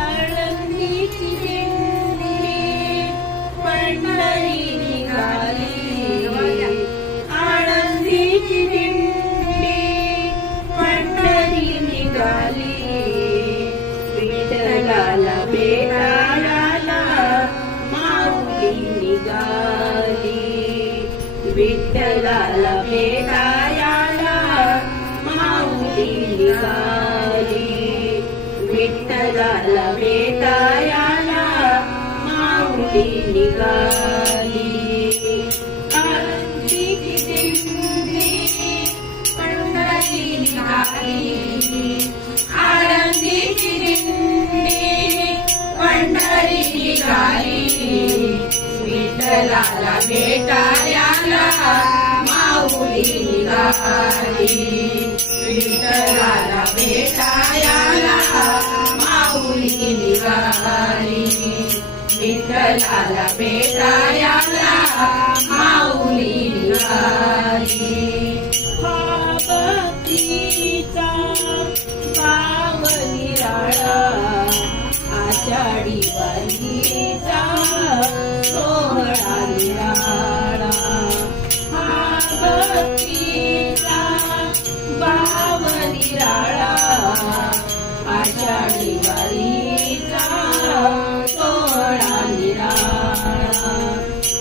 आळंदीची दिंडी पंढरी निघाली, आळंदीची दिंडी पंढरी निघाली, विठ्ठलाला भेटायला माऊली निघाली, विठ्ठलाला भेटायला माऊली निघाली, विठ्ठलाला भेटायला माऊली निघाली. आळंदीची दिंडी पंढरी निघाली, आळंदीची दिंडी पंढरी निघाली, विठ्ठलाला भेटायला माऊली निघाली, विठ्ठलाला भेटायला माऊली निघाली, विठ्ठलाला भेटायला माऊली निघाली. हा भक्तीचा भाव निराळा, आषाढी वारीचा सोहळा निराळा, हा भक्तीचा भाव निराळा, आषाढी वारीचा सोहळा निराळा.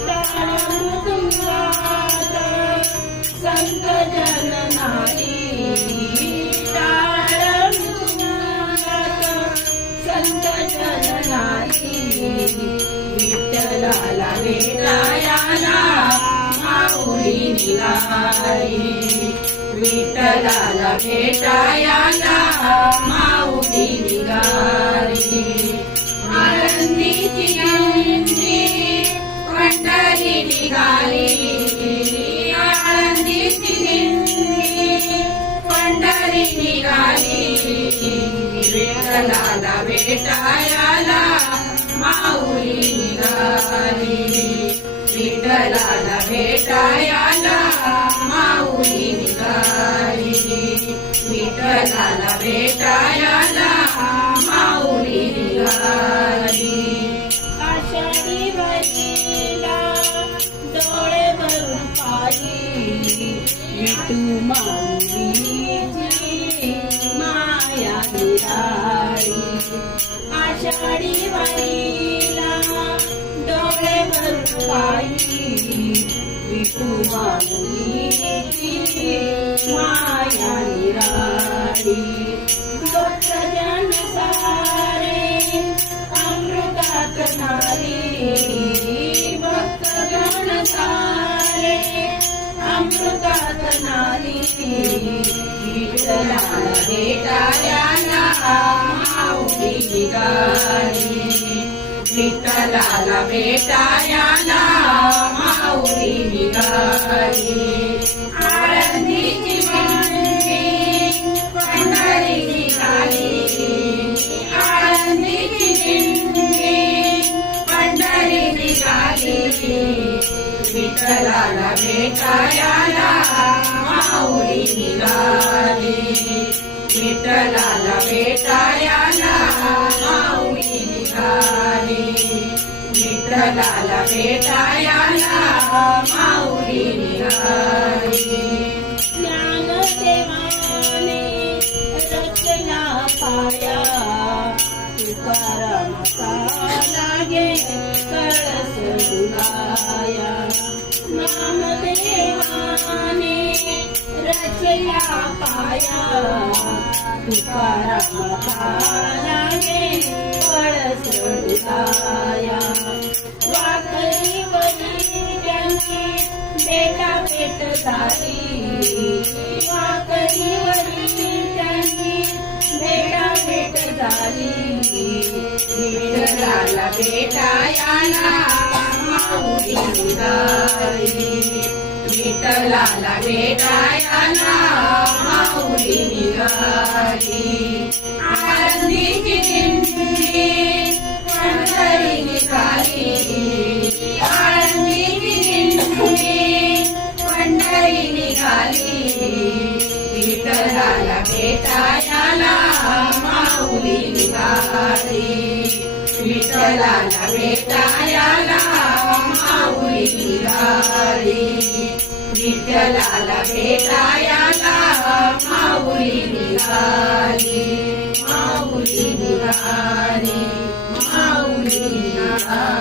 ताळमृदंगात संत जन नाही, ताळमृदंगात संत जन नाही, विठ्ठलाला भेटायला माऊली निघाली, विठ्ठलाला भेटायला माऊली निघाली. आळंदीची दिंडी पंढरी निघाली, आळंदीची दिंडी पंढरी निघाली, विठ्ठलाला भेटायला माऊली निघाली, विठ्ठलाला भेटायला माऊली निघाली, विठ्ठलाला भेटायला माऊली निघाली. आषाढी वारीला डोळे भरून पायी, विठू माऊलीची माया निराळी, आषाढी वारीला डोळे भरून पायी, विठू माऊलीची माया निराळी. भक्तजन सारे अमृतात नारी, भक्तजन सारे अमृतात नारी, विठ्ठलाला भेटायला माऊली निघाली, विठ्ठलाला भेटायला माऊली निघाली. आळंदीची दिंडी पंढरी निघाली, आळंदीची दिंडी पंढरी निघाली, विठ्ठलाला भेटायला माऊली निघाली, विठ्ठलाला भेटायला माऊली निघाली, विठ्ठलाला भेटायला माऊली निघाली. ज्ञानदेवाने रचला पाया, तुकारामाचा लागे कळस डुलाया, नामदेवाने रचला पाया, तुकारामाचा लागे कळस डुलाया. वाकरीवरी त्यांची बेटा भेट झाली, वाकरीवरी त्यांची बेटा भेट झाली, विठ्ठलाला भेटायला माऊली निघाली, विठ्ठलाला भेटायला माऊली निघाली. आळंदीची दिंडी पंढरी निघाली, आळंदीची दिंडी पंढरी निघाली, विठ्ठलाला भेटायला माऊली विठ्ठलाला भेटायला माऊली निघाली. विठ्ठलाला भेटायला माऊली निघाली. माऊली निघाली. माऊली निघाली.